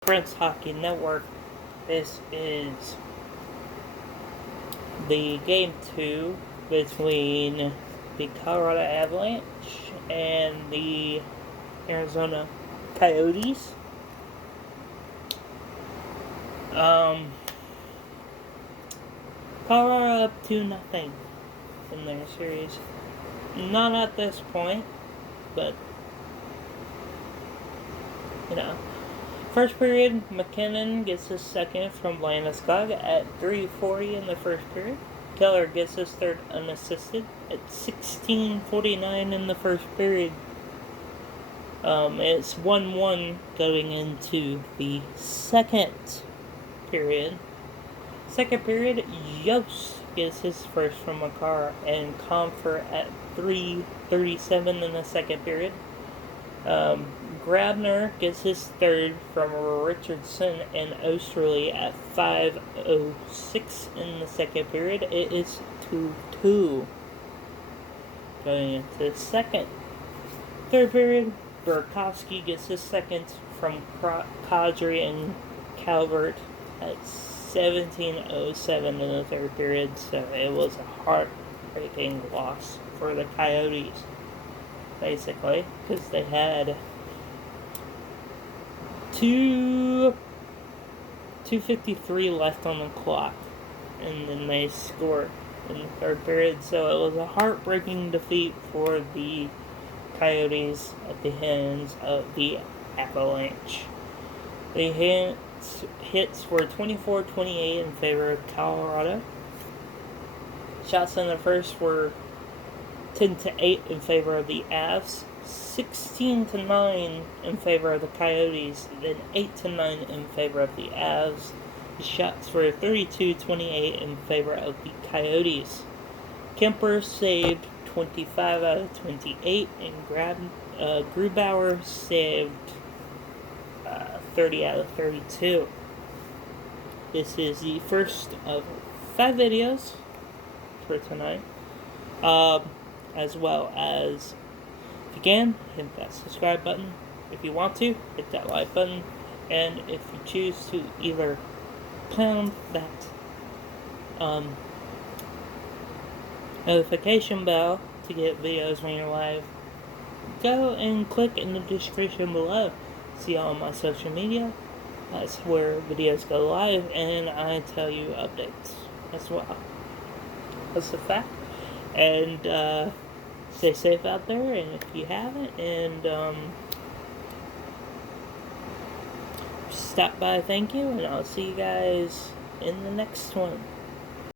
Prince Hockey Network. This is the Game 2 between the Colorado Avalanche and the Arizona Coyotes. Colorado up 2-0 in their series. Not at this point, but, First period, McKinnon gets his second from Landeskog at 3:40 in the first period. Keller gets his third unassisted at 16:49 in the first period. It's 1-1 going into the second period. Second period, Yost gets his first from Makar and Comfort at 3:37 in the second period. Grabner gets his third from Richardson and Osterley at 5:06 in the second period. It is 2-2 going into the second. Third period, Burakovsky gets his second from Kadri and Calvert at 17:07 in the third period, so it was a heartbreaking loss for the Coyotes, basically, because they had 2:53 left on the clock, and then they scored in the third period, so it was a heartbreaking defeat for the Coyotes at the hands of the Avalanche. The hits were 24-28 in favor of Colorado. Shots in the first were 10-8 in favor of the Avs, 16-9 in favor of the Coyotes, then 8-9 in favor of the Avs. The shots were 32-28 in favor of the Coyotes. Kemper saved 25 out of 28, and Grubauer saved 30 out of 32. This is the first of 5 videos for tonight. As well as, if you can, hit that subscribe button. If you want to, hit that like button. And if you choose to either pound that notification bell to get videos when you're live, go and click in the description below. See all my social media. That's where videos go live, and I tell you updates as well. That's a fact. And stay safe out there, and if you haven't, and stop by, thank you, and I'll see you guys in the next one.